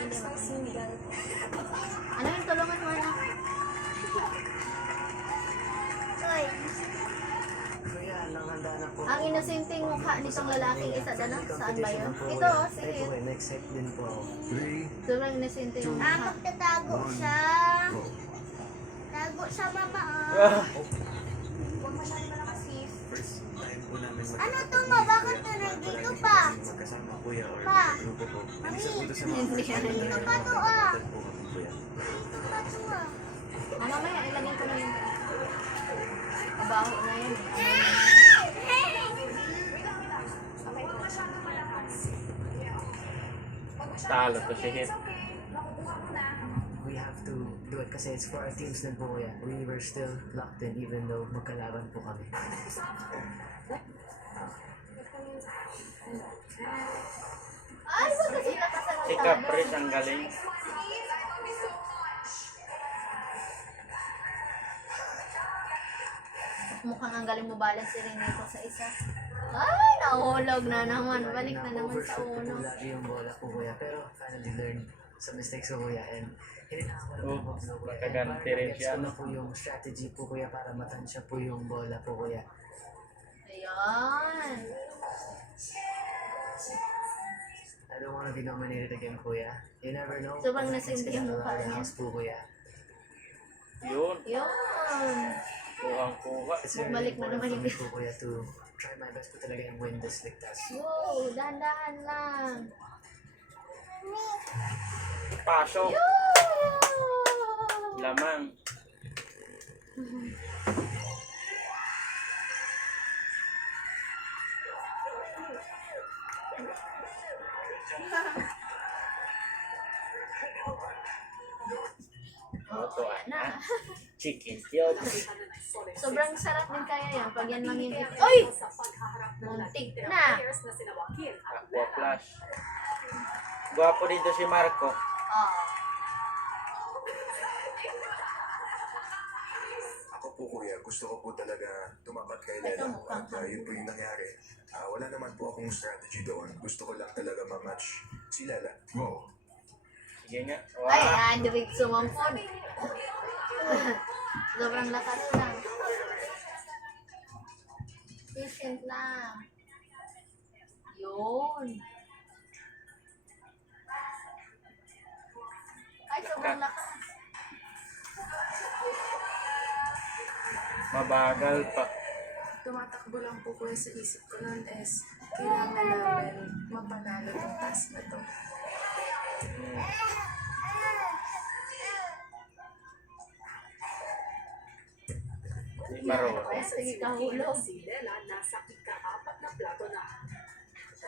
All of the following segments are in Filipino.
hindi single. Ano yung tulungan mo na? Ay. Kuya, lang handa na po. Ang inosenteng mukha nitong lalaking isa na, saan ba yun? Ito, sige. Ay po, next set din po ako. Sobrang inosenteng mukha. Magtatago siya. Tago siya, mama. Huwag masyadong malakas, sis. First time po namin Ano to, ma? Bakit to nandito pa? magkasama kuya or Pa. grupo po. Mami, Isa po to sa mga hindi siya first time nandito na pa to, ah. nagkakatid po kami, kuya. Dito pa to, ah. Mamaya, ilagay ko na yun. Mabaho na yan. Talo to si Hit. We have to do it kasi it's for our teams din po kuya. We were still locked in even though magkalaban po kami. Ay, wag kasi nakasagot. Si Caprice ang galing. Mukhang ang galing mo balance si Renito sa isa. Ay, nahulog na naman. Balik na naman sa Na-overshoot ko uno. po lagi yung bola po kuya. Pero finally learned sa mistakes ko kuya. And hindi na ako Oh, mag-blow kuya. makaganti And rin parang siya, gets ko no? na po yung strategy po kuya para matansya po yung bola po kuya. Ayan. I don't wanna be nominated again kuya. You never know. Sobrang Kung nasindi yung mukha niya. house po kuya. Yun. Yun. Kuhang-kuha. It's very Bumalik na important naman for yung- me po kuya to try my best po talaga and win this ligtas. Wow, dahan-dahan lang. Pasok. Yun! Lamang. Oto Na. chicken cubes. Sobrang sarap din kaya yan. Pag yan lang yung ito. Oy! Muntik na. Aqua Flash. Gwapo dito si Marco. Oh. Ako po kuya, gusto ko po talaga tumapat kay Ito, Lela. mukhang At yun po yung nangyari. Wala naman po akong strategy doon. Gusto ko lang talaga ma-match si Lela. Wow. Sige nga. Ay, Wow. direct sumampon. Sobrang lakas lang. Patient lang. Yun. Ay, sobrang lakas. Mabagal pa. Tumatakbo lang po ko sa isip ko noon is kailangan namin mapanalo ng task na to. Di marunong. Ay, sige, kahulog. Si Lela nasa ika-4 na plato na.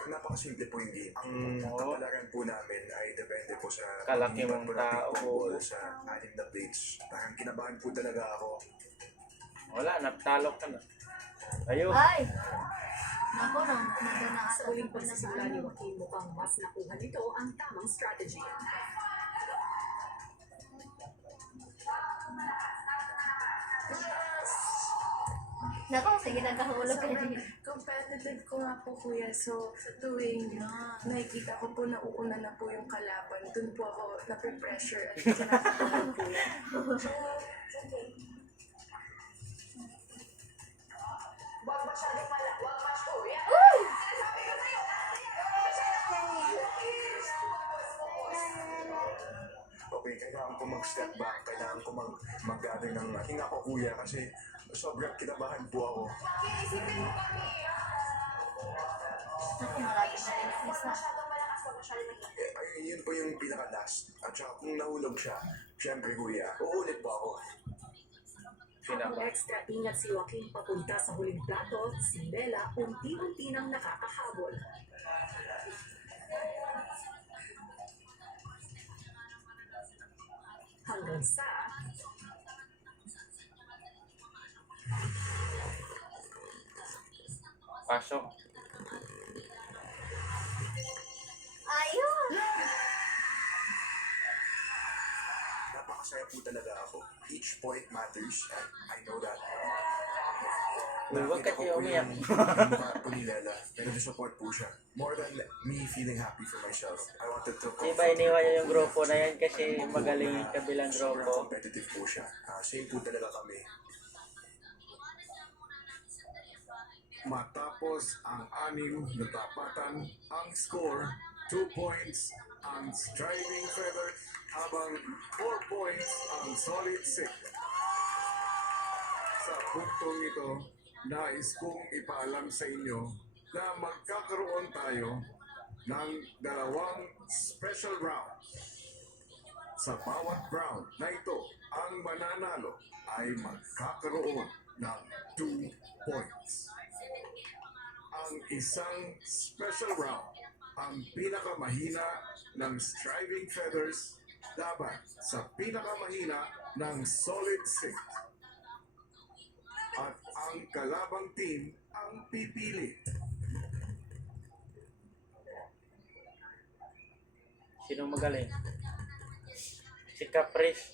Napakasimple po yung game. Ang kapalaran po namin ay depende po sa Kalaki pag-iwan mong po natin tao. ng ball sa 6 na plates. Parang kinabahan po talaga ako. Wala, natalo ka na. Ayun. Ay! Naku, nandun na Sa ata. uling pagsisimula ni Joaquin, mukhang mas nakuha nito ang tamang strategy. Naku, sige, nagkahulog ka Sobrang din. competitive ko nga po kuya. So, sa tuwing nakikita ko po na uuna na po yung kalaban, dun po ako nape-pressure at kinakabahan kuya. Okay, kailangan ko mag-step back. Kailangan ko mag-gather ng hinga ko kuya kasi sobrang kinabahan po ako. Naku, malapit na rin ang isa. Ay, yun po yung pinaka-last. At saka kung nahulog siya, syempre kuya, uulit po ako. Habang Pinaka. extra ingat si Joaquin papunta sa huling plato, si Lela unti-unti nang nakakahabol. Hanggang sa Pasok. Ayun! Napakasaya po talaga ako. Each point matters and I know that. Uy, huwag kasi umiyak. Yung mukha po ni Lela, nag-support po siya. More than me feeling happy for myself, I wanted to Di ba iniwan niya yung grupo na yan kasi magaling yung kabilang sobrang grupo. competitive po siya. Same po talaga kami. Matapos ang 6 na tapatan, ang score 2 points ang Striving Feathers habang 4 points ang Solid 6. Sa puntong ito, nais kong ipaalam sa inyo na magkakaroon tayo ng 2 special round. Sa bawat round na ito, ang mananalo ay magkakaroon ng 2 points. Ang isang special round, ang pinakamahina ng Striving Feathers laban sa pinakamahina ng Solid 6. At ang kalabang team ang pipili. Sino magaling? Si Caprice.